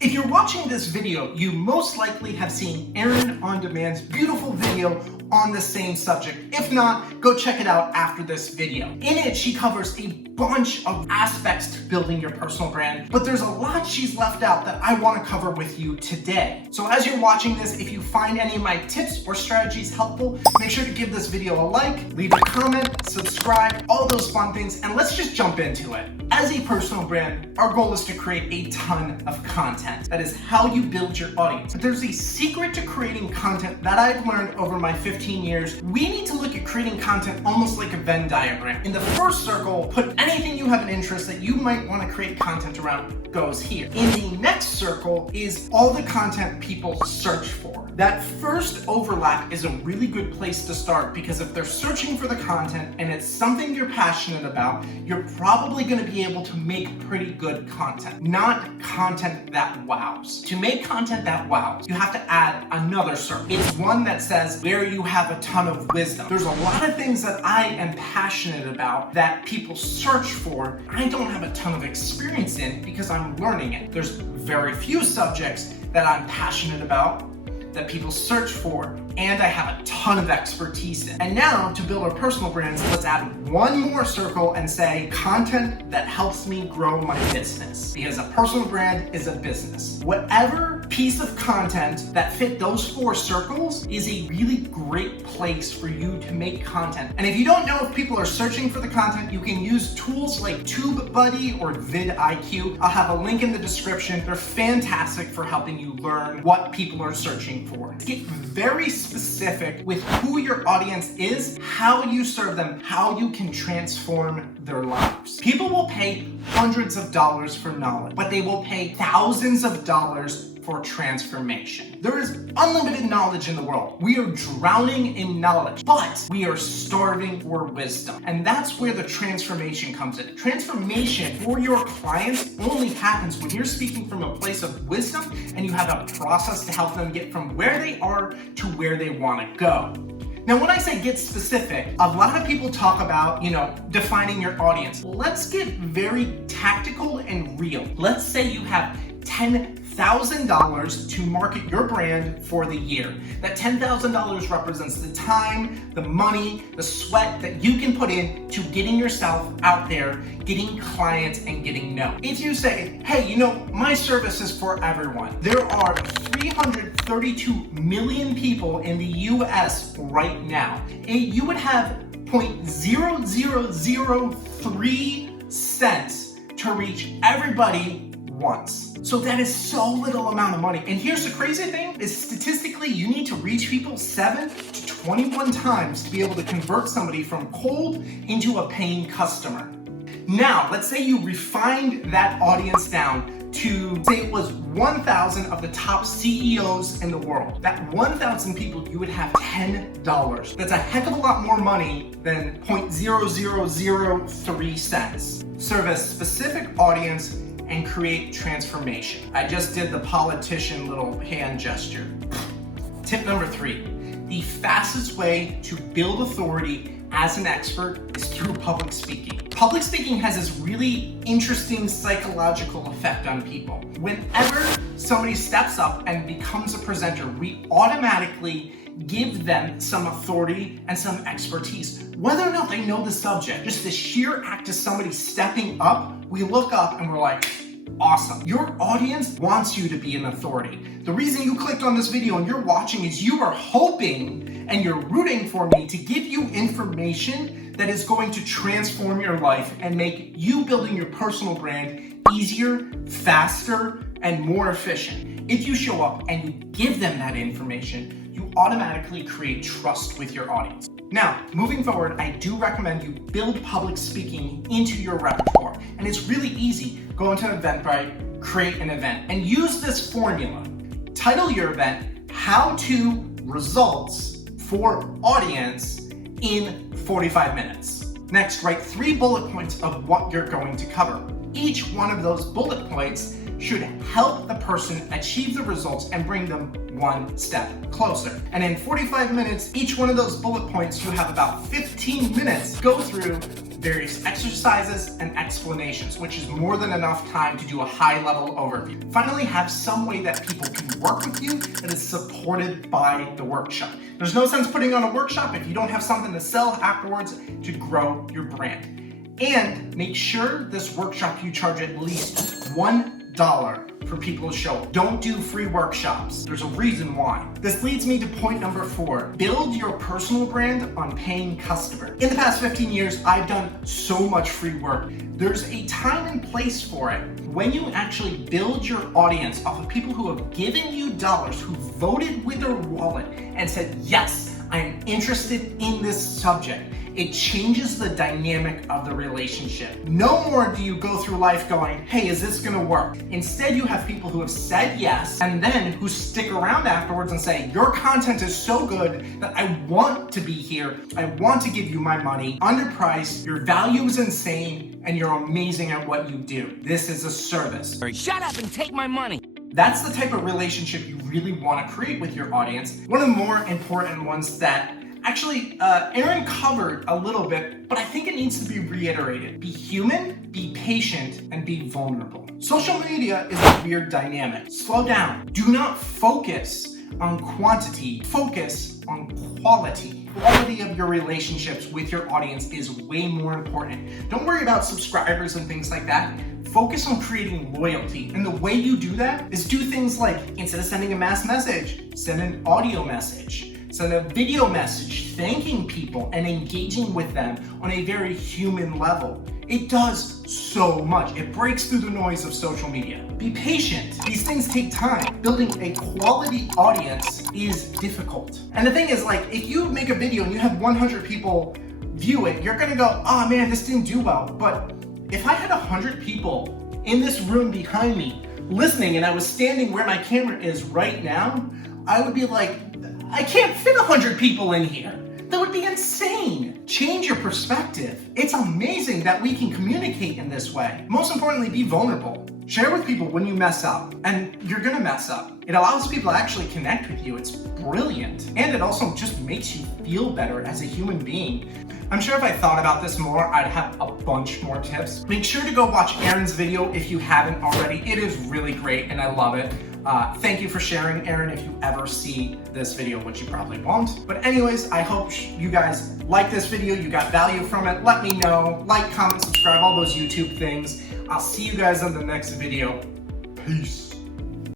If you're watching this video, you most likely have seen Erin On Demand's beautiful video on the same subject. If not, go check it out after this video. In it, she covers a bunch of aspects to building your personal brand, but there's a lot she's left out that I want to cover with you today. So as you're watching this, if you find any of my tips or strategies helpful, make sure to give this video a like, leave a comment, subscribe, all those fun things, and let's just jump into it. As a personal brand, our goal is to create a ton of content. That is how you build your audience. But there's a secret to creating content that I've learned over my 15 years. We need to look at creating content almost like a Venn diagram. In the first circle, put anything you have an interest that you might want to create content around goes here. In the next circle is all the content people search for. That first overlap is a really good place to start because if they're searching for the content and it's something you're passionate about, you're probably going to be able to make pretty good content, not content that wows. To make content that wows, you have to add another circle. It's one that says where you have a ton of wisdom. There's a lot of things that I am passionate about that people search for. I don't have a ton of experience in because I'm learning it. There's very few subjects that I'm passionate about that people search for, and I have a ton of expertise in. And now, to build our personal brands, let's add one more circle and say content that helps me grow my business. Because a personal brand is a business. Whatever piece of content that fit those four circles is a really great place for you to make content. And if you don't know if people are searching for the content, you can use tools like TubeBuddy or vidIQ. I'll have a link in the description. They're fantastic for helping you learn what people are searching for. Get very specific with who your audience is, how you serve them, how you can transform their lives. People will pay hundreds of dollars for knowledge, but they will pay thousands of dollars for transformation. There is unlimited knowledge in the world. We are drowning in knowledge, but we are starving for wisdom. And that's where the transformation comes in. Transformation for your clients only happens when you're speaking from a place of wisdom and you have a process to help them get from where they are to where they want to go. Now, when I say get specific, a lot of people talk about, defining your audience. Let's get very tactical and real. Let's say you have $10,000 to market your brand for the year. That $10,000 represents the time, the money, the sweat that you can put in to getting yourself out there, getting clients, and getting known. If you say, hey, my service is for everyone. There are 332 million people in the US right now. You would have 0.0003 cents to reach everybody once. So that is so little amount of money. And here's the crazy thing is statistically, you need to reach people 7 to 21 times to be able to convert somebody from cold into a paying customer. Now, let's say you refined that audience down to say it was 1,000 of the top CEOs in the world. That 1,000 people, you would have $10. That's a heck of a lot more money than 0.0003 cents. Serve a specific audience and create transformation. I just did the politician little hand gesture. Tip number 3, the fastest way to build authority as an expert is through public speaking. Public speaking has this really interesting psychological effect on people. Whenever somebody steps up and becomes a presenter, we automatically give them some authority and some expertise. Whether or not they know the subject, just the sheer act of somebody stepping up, we look up and we're like, awesome. Your audience wants you to be an authority. The reason you clicked on this video and you're watching is you are hoping and you're rooting for me to give you information that is going to transform your life and make you building your personal brand easier, faster, and more efficient. If you show up and you give them that information, you automatically create trust with your audience. Now, moving forward, I do recommend you build public speaking into your repertoire. And it's really easy. Go into Eventbrite, create an event, and use this formula. Title your event, How to Results for Audience in 45 minutes. Next, write 3 bullet points of what you're going to cover. Each one of those bullet points should help the person achieve the results and bring them one step closer. And in 45 minutes, each one of those bullet points, you have about 15 minutes to go through various exercises and explanations, which is more than enough time to do a high-level overview. Finally, have some way that people can work with you that is supported by the workshop. There's no sense putting on a workshop if you don't have something to sell afterwards to grow your brand. And make sure this workshop you charge at least $1 for people to show up. Don't do free workshops. There's a reason why. This leads me to point number 4. Build your personal brand on paying customer. In the past 15 years, I've done so much free work. There's a time and place for it. When you actually build your audience off of people who have given you dollars, who voted with their wallet and said, yes, I am interested in this subject, it changes the dynamic of the relationship. No more do you go through life going, hey, is this gonna work? Instead, you have people who have said yes and then who stick around afterwards and say, your content is so good that I want to be here. I want to give you my money, underpriced, your value is insane, and you're amazing at what you do. This is a service. Shut up and take my money. That's the type of relationship you really want to create with your audience. One of the more important ones that actually Aaron covered a little bit, but I think it needs to be reiterated. Be human, be patient, and be vulnerable. Social media is a weird dynamic. Slow down. Do not focus on quantity. Focus on quality. Quality of your relationships with your audience is way more important. Don't worry about subscribers and things like that. Focus on creating loyalty. And the way you do that is do things like, instead of sending a mass message, send an audio message. Send a video message thanking people and engaging with them on a very human level. It does so much. It breaks through the noise of social media. Be patient. These things take time. Building a quality audience is difficult. And the thing is, like, if you make a video and you have 100 people view it, you're gonna go, oh man, this didn't do well. But if I had 100 people in this room behind me listening and I was standing where my camera is right now, I would be like, I can't fit 100 people in here. That would be insane. Change your perspective. It's amazing that we can communicate in this way. Most importantly, be vulnerable. Share with people when you mess up, and you're gonna mess up. It allows people to actually connect with you. It's brilliant. And it also just makes you feel better as a human being. I'm sure if I thought about this more, I'd have a bunch more tips. Make sure to go watch Aaron's video if you haven't already. It is really great and I love it. Thank you for sharing, Aaron, if you ever see this video, which you probably won't. But anyways, I hope you guys like this video, you got value from it. Let me know, like, comment, subscribe, all those YouTube things. I'll see you guys in the next video. Peace.